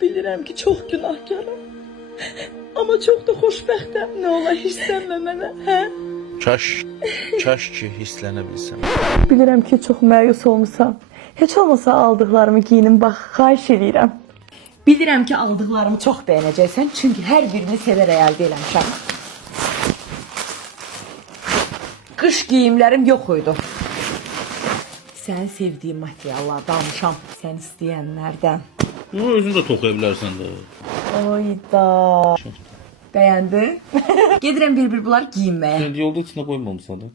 Bilirəm ki, çox günahkaram. Amma çox da xoşbəxtəm. Nə ola hirslənmə mənə, hə? Kaş ki hislənə bilsəm. Bilirəm ki, çox məyus olmusan. Heç olmasa aldıqlarımı giyinim, bax, xahiş edirəm. Bilirəm ki, aldıqlarımı çox bəyənəcəksən, çünki hər birini sevərək əldə eləmişəm. Qış geyimlərim yox idi. Sənin sevdiyin materiallardan almışam, sən istəyənlərdən. Özün də toxuya bilərsən də. Oyda. Bəyəndin? Gedirəm bir bunlar giyinməyə. Sən yolda içinə qoymamısan da.